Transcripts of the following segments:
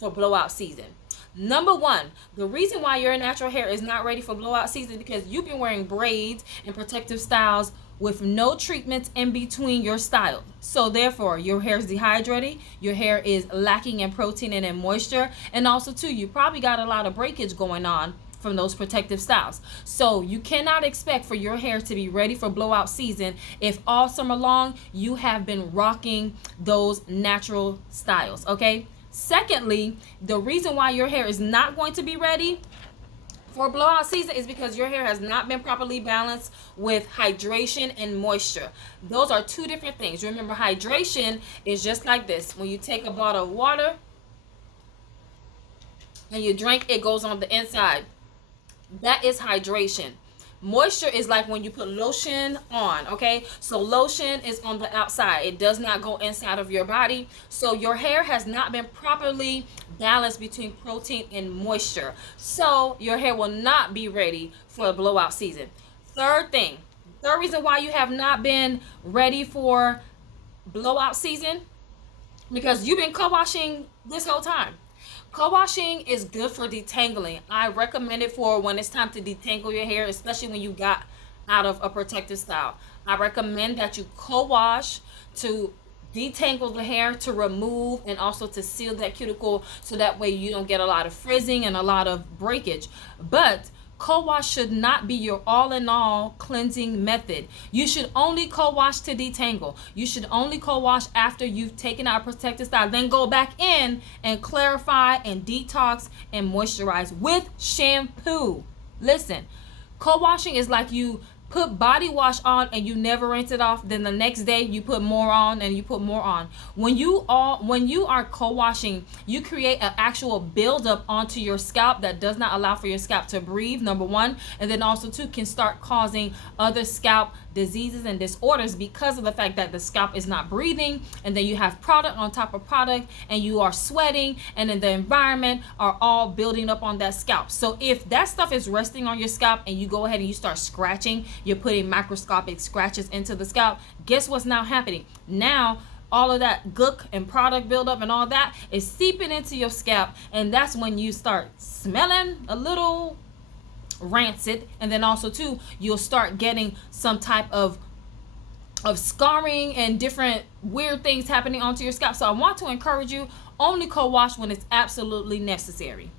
for blowout season. Number one, the reason why your natural hair is not ready for blowout season is because you've been wearing braids and protective styles with no treatments in between your styles. So therefore, your hair is dehydrated, your hair is lacking in protein and in moisture, and also too, you probably got a lot of breakage going on from those protective styles. So you cannot expect for your hair to be ready for blowout season if all summer long you have been rocking those natural styles, okay? Secondly, the reason why your hair is not going to be ready for blowout season is because your hair has not been properly balanced with hydration and moisture. Those are two different things. Remember, hydration is just like this. When you take a bottle of water and you drink, it goes on the inside. That is hydration. Moisture is like when you put lotion on, okay? So lotion is on the outside. It does not go inside of your body. So your hair has not been properly balanced between protein and moisture. So your hair will not be ready for a blowout season. Third reason why you have not been ready for blowout season, because you've been co-washing this whole time. Co-washing is good for detangling. I recommend it for when it's time to detangle your hair, especially when you got out of a protective style. I recommend that you co-wash to detangle the hair, to remove and also to seal that cuticle, so that way you don't get a lot of frizzing and a lot of breakage. But co-wash should not be your all-in-all cleansing method. You should only co-wash to detangle. You should only co-wash after you've taken out protective style. Then go back in and clarify and detox and moisturize with shampoo. Listen, co-washing is like you put body wash on and you never rinse it off, then the next day you put more on and you put more on. When you are co-washing, you create an actual buildup onto your scalp that does not allow for your scalp to breathe, number one, and then also two, can start causing other scalp diseases and disorders because of the fact that the scalp is not breathing, and then you have product on top of product and you are sweating, and then the environment are all building up on that scalp. So if that stuff is resting on your scalp and you go ahead and you start scratching, you're putting microscopic scratches into the scalp, guess what's now happening? Now all of that gook and product buildup and all that is seeping into your scalp, and that's when you start smelling a little rancid, and then also too, you'll start getting some type of scarring and different weird things happening onto your scalp. So I want to encourage you, only co-wash when it's absolutely necessary.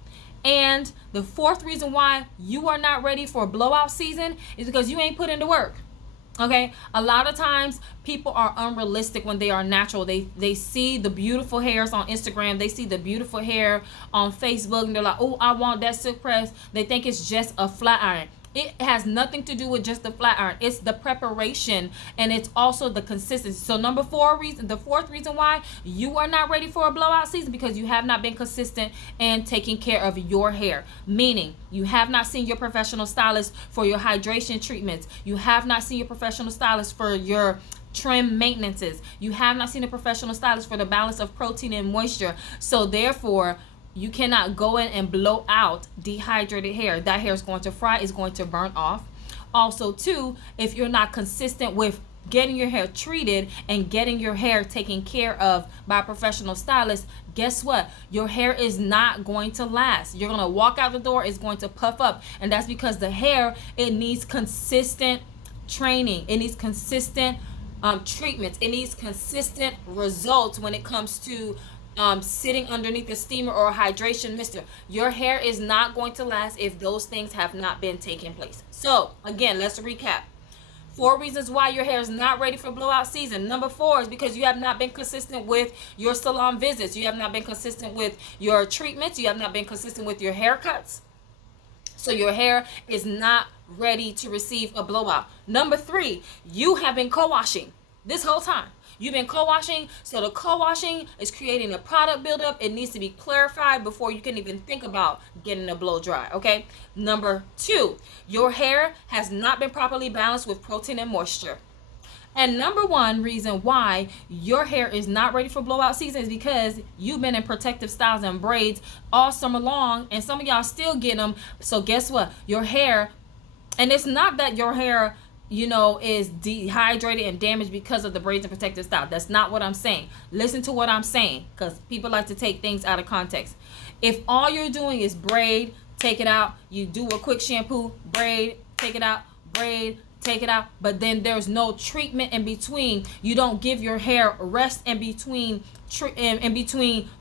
And the fourth reason why you are not ready for blowout season is because you ain't put in the work. Okay, a lot of times people are unrealistic when they are natural. They see the beautiful hairs on Instagram, they see the beautiful hair on Facebook, and they're like, oh, I want that silk press. They think it's just a flat iron. It has nothing to do with just the flat iron. It's the preparation, and it's also the consistency. So the fourth reason why you are not ready for a blowout season, because you have not been consistent and taking care of your hair. Meaning, you have not seen your professional stylist for your hydration treatments. You have not seen your professional stylist for your trim maintenances. You have not seen a professional stylist for the balance of protein and moisture. So therefore, you cannot go in and blow out dehydrated hair. That hair is going to fry, is going to burn off. Also too, if you're not consistent with getting your hair treated and getting your hair taken care of by a professional stylist, guess what? Your hair is not going to last. You're going to walk out the door, it's going to puff up. And that's because the hair, it needs consistent training. It needs consistent treatments. It needs consistent results when it comes to sitting underneath a steamer or a hydration mister. Your hair is not going to last if those things have not been taking place. So again, let's recap. 4 reasons why your hair is not ready for blowout season. Number 4 is because you have not been consistent with your salon visits. You have not been consistent with your treatments. You have not been consistent with your haircuts. So your hair is not ready to receive a blowout. Number 3, you have been co-washing this whole time. You've been co-washing, so the co-washing is creating a product buildup. It needs to be clarified before you can even think about getting a blow dry, okay? Number 2, your hair has not been properly balanced with protein and moisture. And number 1 reason why your hair is not ready for blowout season is because you've been in protective styles and braids all summer long, and some of y'all still get them. So guess what? Your hair, and it's not that your hair is dehydrated and damaged because of the braids and protective style. That's not what I'm saying. Listen to what I'm saying, because people like to take things out of context. If all you're doing is braid, take it out, you do a quick shampoo, braid, take it out, braid, take it out, but then there's no treatment in between, you don't give your hair rest in between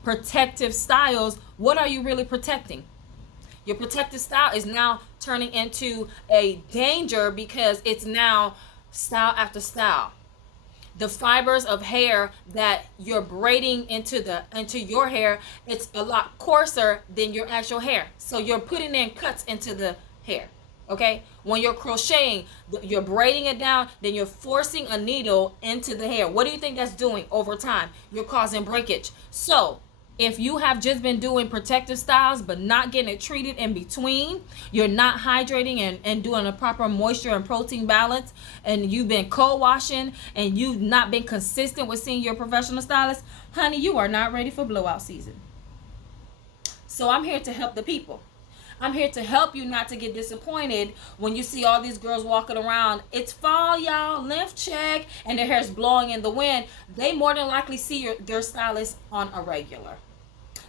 protective styles, what are you really protecting? Your protective style is now turning into a danger because it's now style after style. The fibers of hair that you're braiding into your hair, it's a lot coarser than your actual hair. So you're putting in cuts into the hair. Okay? When you're crocheting, you're braiding it down, then you're forcing a needle into the hair. What do you think that's doing over time? You're causing breakage. So if you have just been doing protective styles but not getting it treated in between, you're not hydrating and doing a proper moisture and protein balance, and you've been co-washing and you've not been consistent with seeing your professional stylist, honey, you are not ready for blowout season. So I'm here to help the people. I'm here to help you not to get disappointed when you see all these girls walking around. It's fall, y'all, lymph check, and their hair's blowing in the wind. They more than likely see their stylist on a regular.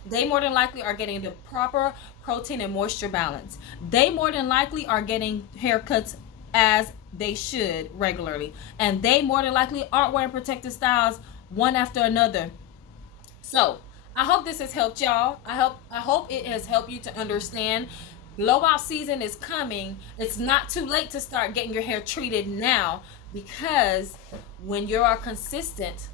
They more than likely are getting the proper protein and moisture balance. They more than likely are getting haircuts as they should regularly. And they more than likely aren't wearing protective styles one after another. So I hope this has helped y'all. I hope it has helped you to understand blowout season is coming. It's not too late to start getting your hair treated now, because when you are consistent,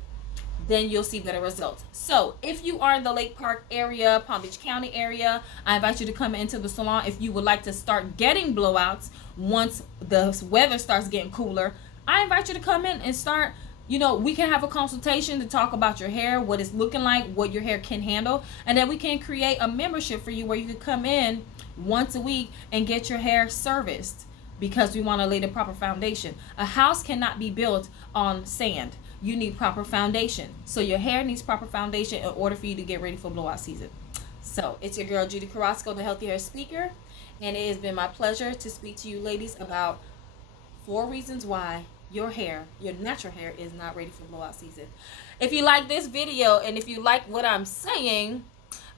then you'll see better results. So if you are in the Lake Park area, Palm Beach County area, I invite you to come into the salon if you would like to start getting blowouts once the weather starts getting cooler. I invite you to come in and start. We can have a consultation to talk about your hair, what it's looking like, what your hair can handle, and then we can create a membership for you where you can come in once a week and get your hair serviced, because we want to lay the proper foundation. A house cannot be built on sand. You need proper foundation. So your hair needs proper foundation in order for you to get ready for blowout season. So it's your girl Judy Carrasco, the Healthy Hair Speaker, and it has been my pleasure to speak to you ladies about 4 reasons why your natural hair is not ready for blowout season. If you like this video and if you like what I'm saying,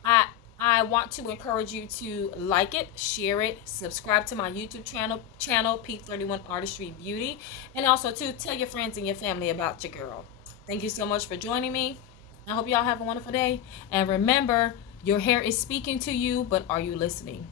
I want to encourage you to like it, share it, subscribe to my YouTube channel P31 Artistry Beauty, and also to tell your friends and your family about your girl. Thank you so much for joining me. I hope y'all have a wonderful day, and remember, your hair is speaking to you, but are you listening?